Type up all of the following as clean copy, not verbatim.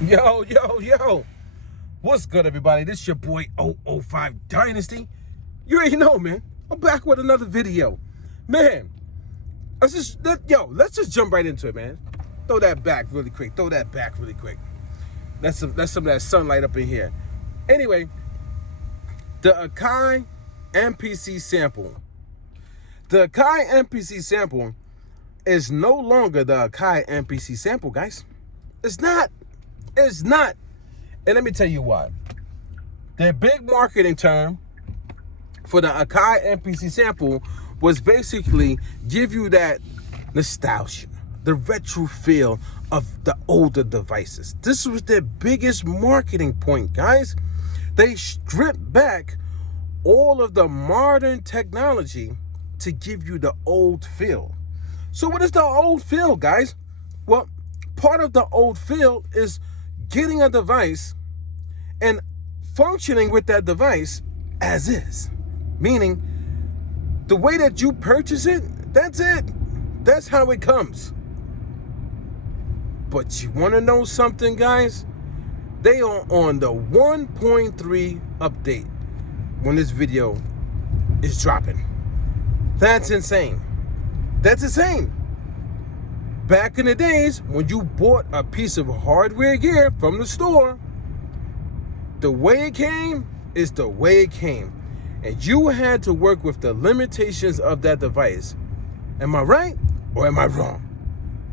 Yo. What's good, everybody? This your boy 005 Dynasty. You already know, man. I'm back with another video. Man, let's just jump right into it, man. Throw that back really quick. Let some of that sunlight up in here. Anyway, the Akai MPC Sample. The Akai MPC Sample is no longer the Akai MPC Sample, guys. It's not. And let me tell you why. The big marketing term for the Akai MPC Sample was basically give you that nostalgia, the retro feel of the older devices. This was their biggest marketing point, guys. They stripped back all of the modern technology to give you the old feel. So what is the old feel, guys? Well, part of the old feel is getting a device and functioning with that device as is. Meaning, the way that you purchase it, that's it. That's how it comes. But you want to know something, guys? They are on the 1.3 update when this video is dropping. That's insane. Back in the days, when you bought a piece of hardware gear from the store, the way it came is the way it came. And you had to work with the limitations of that device. Am I right or am I wrong?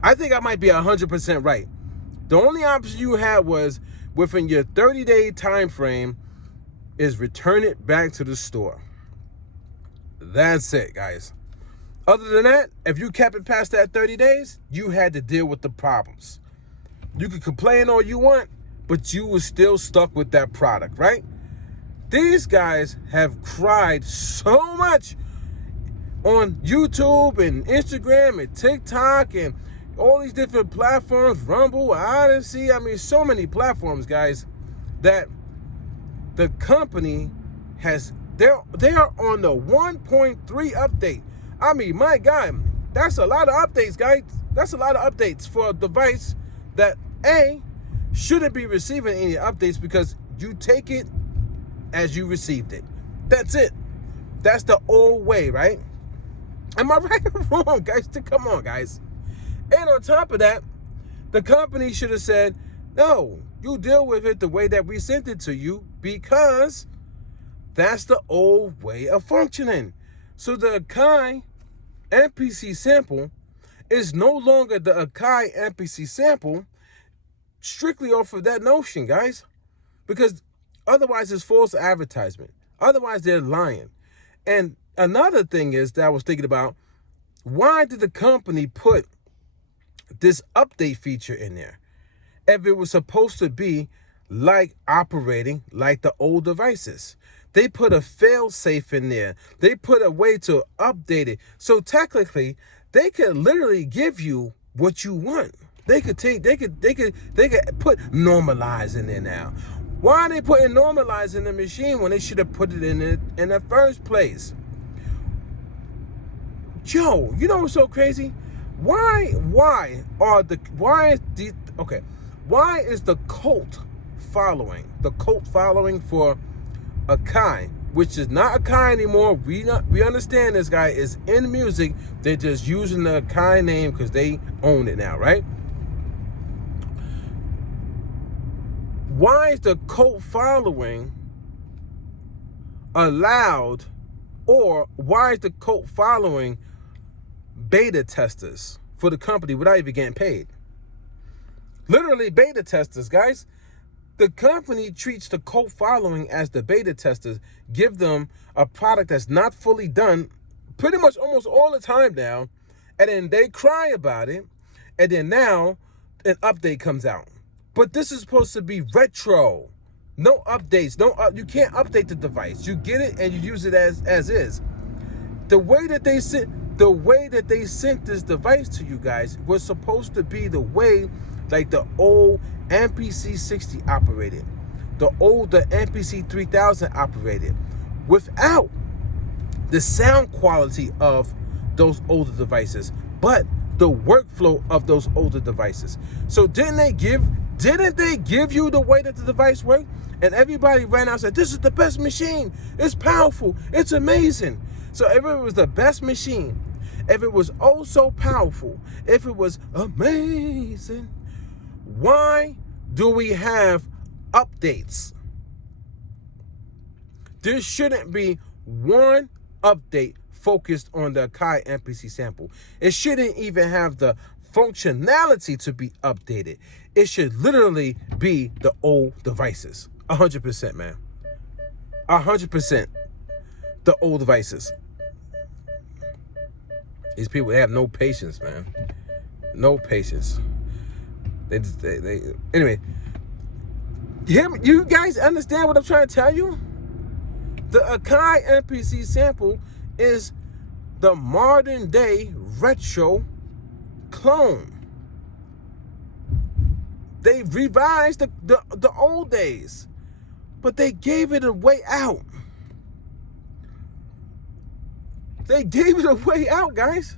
I think I might be 100% right. The only option you had was within your 30-day time frame is return it back to the store. That's it, guys. Other than that, if you kept it past that 30 days, you had to deal with the problems. You could complain all you want, but you were still stuck with that product, right? These guys have cried so much on YouTube and Instagram and TikTok and all these different platforms, Rumble, Odyssey, so many platforms, guys, that the company has, they are on the 1.3 update. My God, that's a lot of updates, guys. That's a lot of updates for a device that, A, shouldn't be receiving any updates because you take it as you received it. That's it. That's the old way, right? Am I right or wrong, guys? Come on, guys. And on top of that, the company should have said, no, you deal with it the way that we sent it to you because that's the old way of functioning. So the Akai MPC Sample is no longer the Akai MPC Sample strictly off of that notion, guys. Because otherwise it's false advertisement. Otherwise they're lying. And another thing is that I was thinking about, why did the company put this update feature in there if it was supposed to be like operating like the old devices? They put a fail safe in there. They put a way to update it. So technically, they could literally give you what you want. They could put normalize in there now. Why are they putting normalize in the machine when they should have put it in the first place? Joe, you know what's so crazy? Why is the cult following for Akai, which is not Akai anymore? We understand this guy is in music. They're just using the Akai name because they own it now, right? Why is the cult following allowed, or why is the cult following beta testers for the company without even getting paid? Literally beta testers, guys. The company treats the cult following as the beta testers, give them a product that's not fully done pretty much almost all the time now, and then they cry about it, and then now an update comes out. But this is supposed to be retro. No updates. You can't update the device. You get it and you use it as is. The way that they sent this device to you guys was supposed to be the way like the old MPC 60 operated, the MPC 3000 operated, without the sound quality of those older devices, but the workflow of those older devices. So didn't they give Didn't they give you the way that the device worked? And everybody ran out and said, this is the best machine. It's powerful. It's amazing. So if it was the best machine, if it was oh so powerful, if it was amazing, why do we have updates? There shouldn't be one update focused on the Akai MPC sample. It shouldn't even have the functionality to be updated. It should literally be the old devices. 100%, man. 100% the old devices. These people, they have no patience, man. No patience. Anyway, you guys understand what I'm trying to tell you? The Akai MPC sample is the modern day retro clone. They revised the old days, but they gave it a way out. They gave it a way out, guys.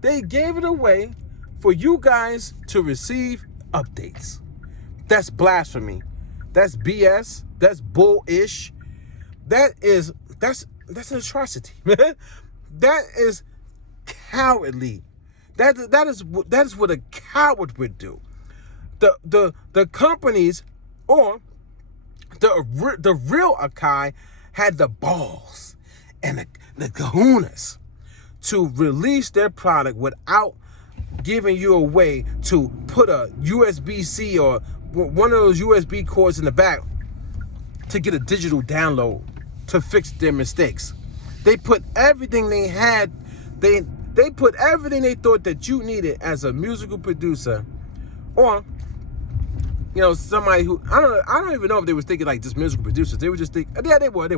They gave it a way for you guys to receive updates. That's blasphemy. That's BS. That's bullish. That's an atrocity, man. That is cowardly. That is what a coward would do. The companies or the real Akai had the balls and the kahunas to release their product without giving you a way to put a USB-C or one of those USB cords in the back to get a digital download to fix their mistakes. They put everything they had, they put everything they thought that you needed as a musical producer, or somebody who I don't even know if they was thinking like just musical producers. They were just thinking, yeah, they were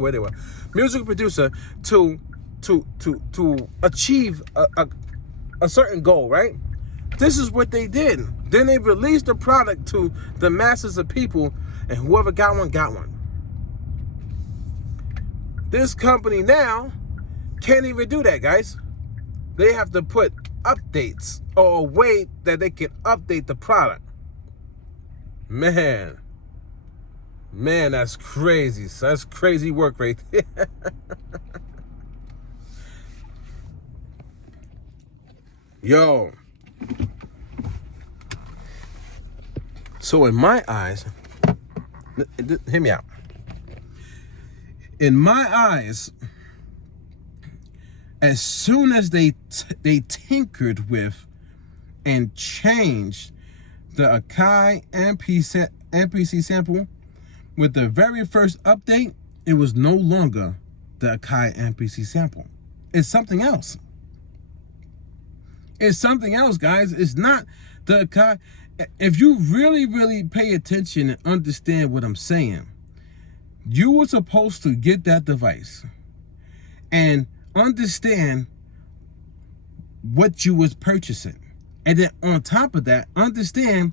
musical producer to achieve a certain goal, right? This is what they did. Then they released the product to the masses of people, and whoever got one got one. This company now can't even do that, guys. They have to put updates or a way that they can update the product. Man, that's crazy. That's crazy work right there. Yo. So in my eyes, hear me out. In my eyes, as soon as they tinkered with and changed the Akai MPC sample with the very first update, it was no longer the Akai MPC sample. It's something else. It's something else, guys. It's not the Akai. If you really, really pay attention and understand what I'm saying, you were supposed to get that device and understand what you was purchasing. And then on top of that, understand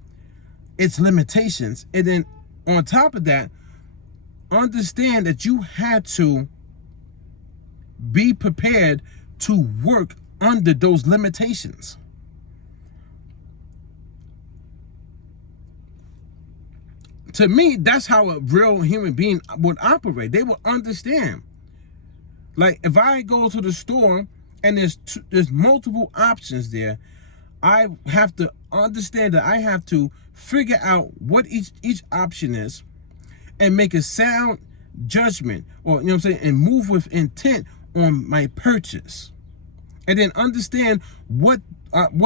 its limitations. And then on top of that, understand that you had to be prepared to work under those limitations. To me, that's how a real human being would operate. They will understand. Like if I go to the store and there's multiple options there, I have to understand that I have to figure out what each option is and make a sound judgment, or and move with intent on my purchase. And then understand what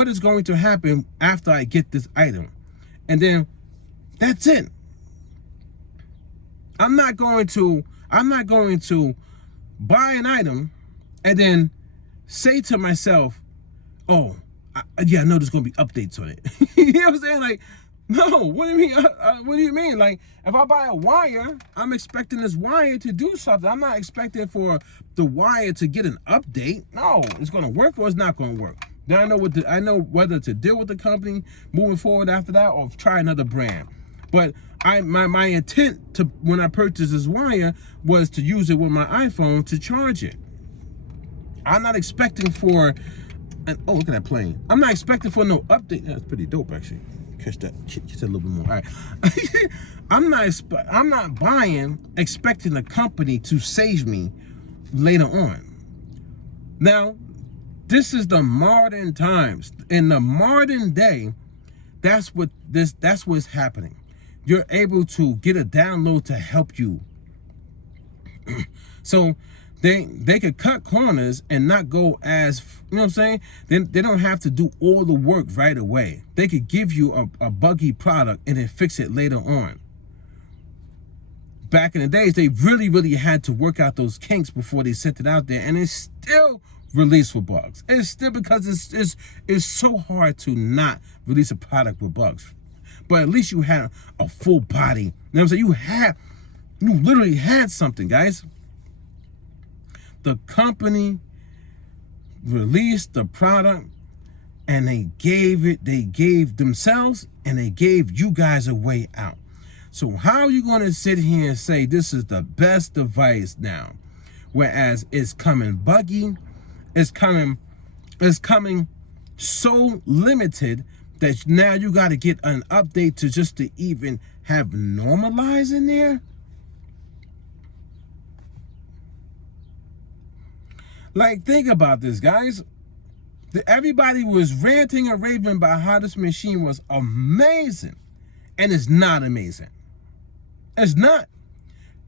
is going to happen after I get this item. And then that's it. I'm not going to buy an item and then say to myself, oh, I know there's going to be updates on it. You know what I'm saying? Like, no, what do you mean? What do you mean? Like, if I buy a wire, I'm expecting this wire to do something. I'm not expecting for the wire to get an update. No, it's going to work or it's not going to work. Then I know whether to deal with the company moving forward after that or try another brand. But my intent to when I purchased this wire was to use it with my iPhone to charge it. I'm not expecting for, oh, look at that plane. I'm not expecting for no update. That's pretty dope, actually. catch that a little bit more. All right. I'm not buying expecting the company to save me later on. Now, this is the modern times. In the modern day, that's what's happening. You're able to get a download to help you. So they could cut corners and not go as, you know what I'm saying? They don't have to do all the work right away. They could give you a buggy product and then fix it later on. Back in the days, they really had to work out those kinks before they sent it out there, and it's still released with bugs. It's still because it's so hard to not release a product with bugs. But at least you had a full body. You know what I'm saying? You literally had something, guys. The company released the product and they gave themselves and they gave you guys a way out. So how are you going to sit here and say this is the best device now? Whereas it's coming buggy, it's coming so limited that now you got to get an update to even have normalize in there? Like, think about this, guys. Everybody was ranting and raving about how this machine was amazing. And it's not amazing. It's not.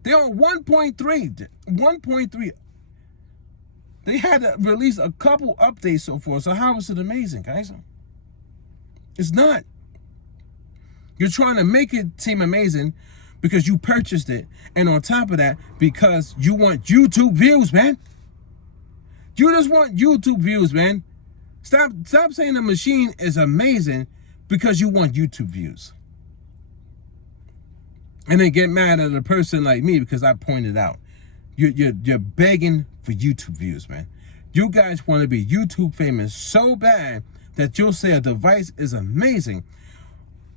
They're on 1.3. 1.3. They had to release a couple updates so far. So how is it amazing, guys? It's not. You're trying to make it seem amazing because you purchased it. And on top of that, because you want YouTube views, man. You just want YouTube views, man. Stop saying the machine is amazing because you want YouTube views. And then get mad at a person like me because I pointed out. You're begging for YouTube views, man. You guys want to be YouTube famous so bad that you'll say a device is amazing.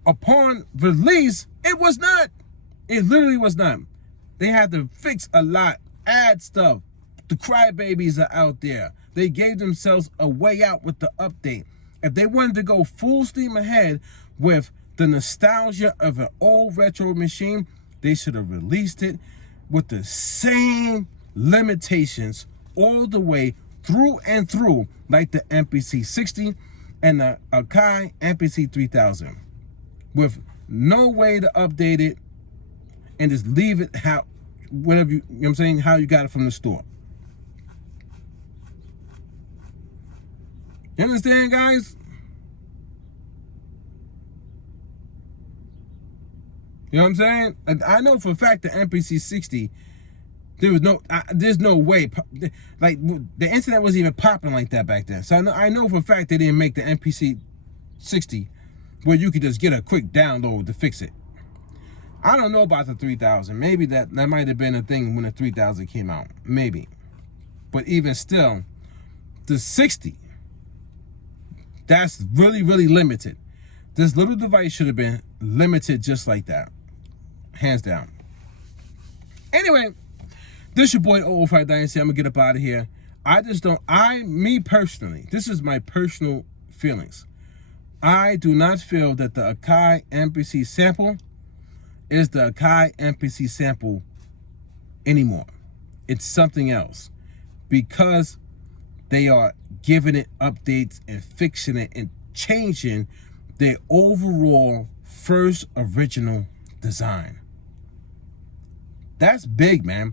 Upon release, it was not. It literally was not. They had to fix a lot, add stuff. The crybabies are out there. They gave themselves a way out with the update. If they wanted to go full steam ahead with the nostalgia of an old retro machine, they should have released it with the same limitations all the way through and through, like the MPC 60 and the Akai MPC 3000, with no way to update it and just leave it how, whatever you know what I'm saying, how you got it from the store. You understand, guys? You know what I'm saying? I know for a fact the MPC 60, there's no way, like the internet wasn't even popping like that back then. So I know for a fact they didn't make the MPC 60 where you could just get a quick download to fix it. I don't know about the 3000. Maybe that might have been a thing when the 3000 came out. Maybe. But even still, the 60, that's really limited. This little device should have been limited just like that. Hands down. Anyway, this your boy 005 Dynasty. I'm gonna get up out of here. Me personally, this is my personal feelings. I do not feel that the Akai MPC Sample is the Akai MPC Sample anymore. It's something else. Because they are giving it updates and fixing it and changing their overall first original design. That's big, man.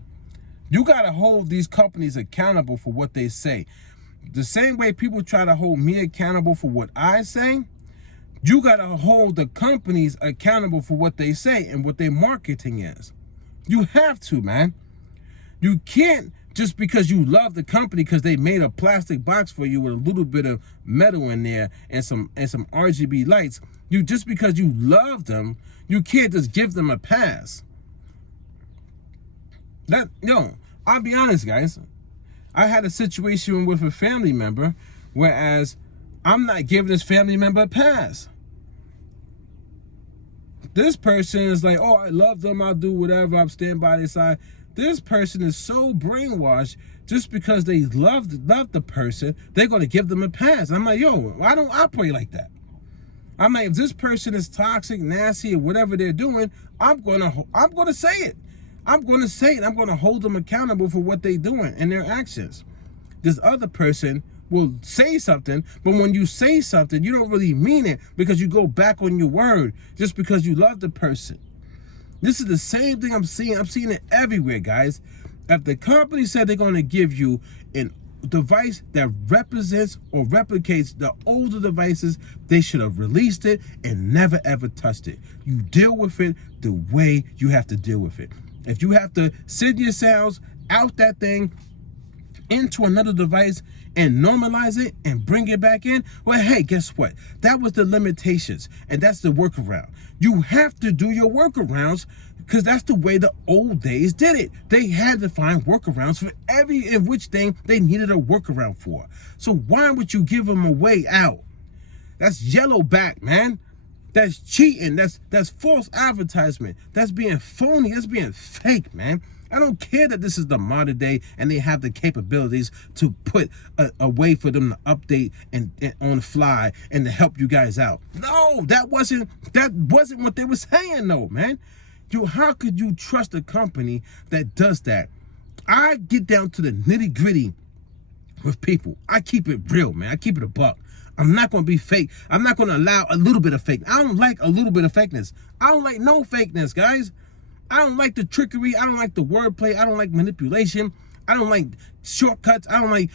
You got to hold these companies accountable for what they say. The same way people try to hold me accountable for what I say, you got to hold the companies accountable for what they say and what their marketing is. You have to, man. You can't just because you love the company because they made a plastic box for you with a little bit of metal in there and some RGB lights. Just because you love them, you can't just give them a pass. I'll be honest, guys. I had a situation with a family member, whereas I'm not giving this family member a pass. This person is like, oh, I love them, I'll do whatever, I'm standing by their side. This person is so brainwashed just because they love the person, they're going to give them a pass. I'm like, yo, why don't I operate like that? I'm like, if this person is toxic, nasty, or whatever they're doing, I'm gonna say it. I'm gonna say it. I'm gonna hold them accountable for what they're doing and their actions. This other person will say something, but when you say something, you don't really mean it because you go back on your word just because you love the person. This is the same thing I'm seeing. I'm seeing it everywhere, guys. If the company said they're going to give you a device that represents or replicates the older devices, they should have released it and never ever touched it. You deal with it the way you have to deal with it. If you have to send your sounds out that thing into another device and normalize it and bring it back in, well, hey, guess what? That was the limitations, and that's the workaround. You have to do your workarounds because that's the way the old days did it. They had to find workarounds for every in which thing they needed a workaround for. So why would you give them a way out? That's yellow back, man. That's cheating. That's false advertisement. That's being phony. That's being fake, man. I don't care that this is the modern day and they have the capabilities to put a way for them to update and on the fly and to help you guys out. No, that wasn't what they were saying, though, man. How could you trust a company that does that? I get down to the nitty-gritty with people. I keep it real, man. I keep it a buck. I'm not going to be fake. I'm not going to allow a little bit of fake. I don't like a little bit of fakeness. I don't like no fakeness, guys. I don't like the trickery. I don't like the wordplay. I don't like manipulation. I don't like shortcuts. I don't like,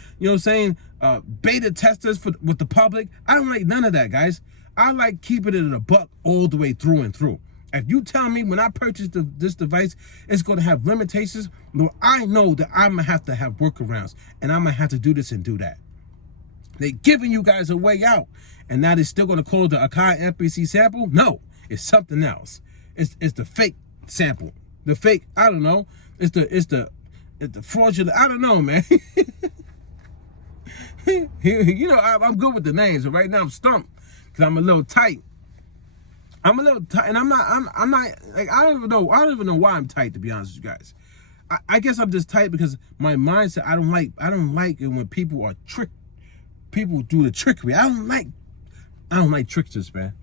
beta testers with the public. I don't like none of that, guys. I like keeping it at a buck all the way through and through. If you tell me when I purchase this device, it's going to have limitations, well, I know that I'm going to have workarounds, and I'm going to have to do this and do that. They're giving you guys a way out, and now they're still going to call it the Akai MPC sample? No, it's something else. It's the fake sample. The fake, I don't know. It's the fraudulent, I don't know, man. I'm good with the names, but right now I'm stumped because I'm a little tight. And I'm not like, I don't even know why I'm tight, to be honest with you guys. I guess I'm just tight because my mindset, I don't like it when people do the trickery. I don't like tricksters, man.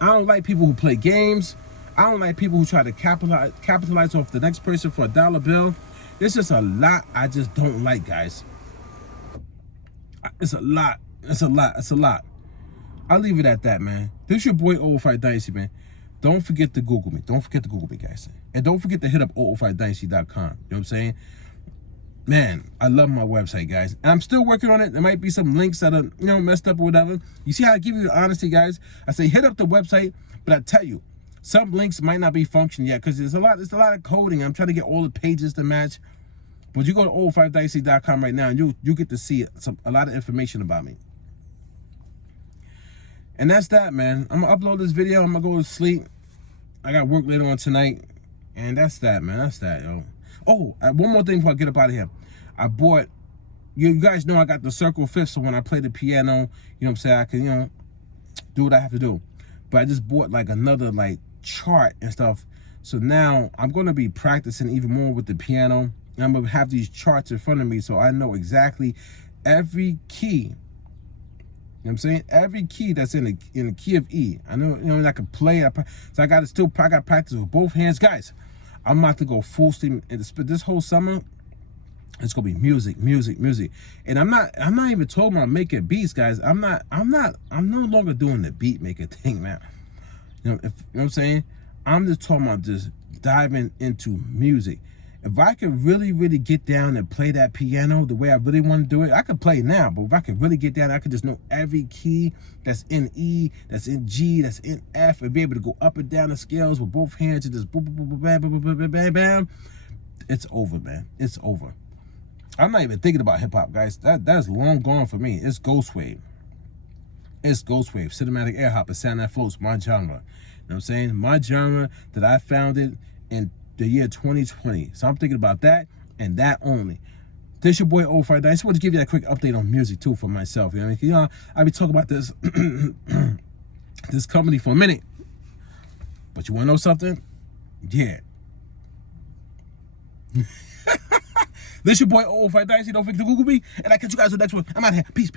I don't like people who play games. I don't like people who try to capitalize off the next person for a dollar bill. There's just a lot I just don't like, guys. It's a lot. I'll leave it at that, man. This your boy 005 Dynasty, man. Don't forget to Google me. Don't forget to Google me, guys. And don't forget to hit up 005dynasty.com. You know what I'm saying? Man, I love my website, guys. And I'm still working on it. There might be some links that are, messed up or whatever. You see how I give you the honesty, guys? I say hit up the website, but I tell you, some links might not be functioning yet because there's a lot of coding. I'm trying to get all the pages to match. But you go to 005dynasty.com right now and you get to see a lot of information about me. And that's that, man. I'm going to upload this video. I'm going to go to sleep. I got work later on tonight. And that's that, man. That's that, yo. Oh, one more thing before I get up out of here. I bought, you guys know I got the circle fifth, so when I play the piano, you know what I'm saying, I can, do what I have to do. But I just bought like another chart and stuff. So now I'm going to be practicing even more with the piano. And I'm going to have these charts in front of me so I know exactly every key. You know what I'm saying? Every key that's in the key of E. I know, I can play. So I got to practice with both hands. Guys, I'm about to go full steam. This whole summer, it's gonna be music. And I'm not even talking about making beats, guys. I'm no longer doing the beat maker thing, man. You know what I'm saying? I'm just talking about just diving into music. If I could really, really get down and play that piano the way I really want to do it, I could play now, but if I could really get down, I could just know every key that's in E, that's in G, that's in F, and be able to go up and down the scales with both hands and just boom, boom, boom, bam, bam, bam, bam, bam, bam. It's over, man. It's over. I'm not even thinking about hip-hop, guys. That's long gone for me. It's Ghost Wave. It's Ghost Wave. Cinematic air hop, a sound that floats, my genre. You know what I'm saying? My genre that I founded in the year 2020. So I'm thinking about that and that only. This your boy 005. I just want to give you that quick update on music too for myself. You know what I mean? I've been talking about this this company for a minute. But you want to know something? Yeah. This your boy 005 Dynasty. Don't forget to Google me. And I catch you guys on the next one. I'm out here. Peace.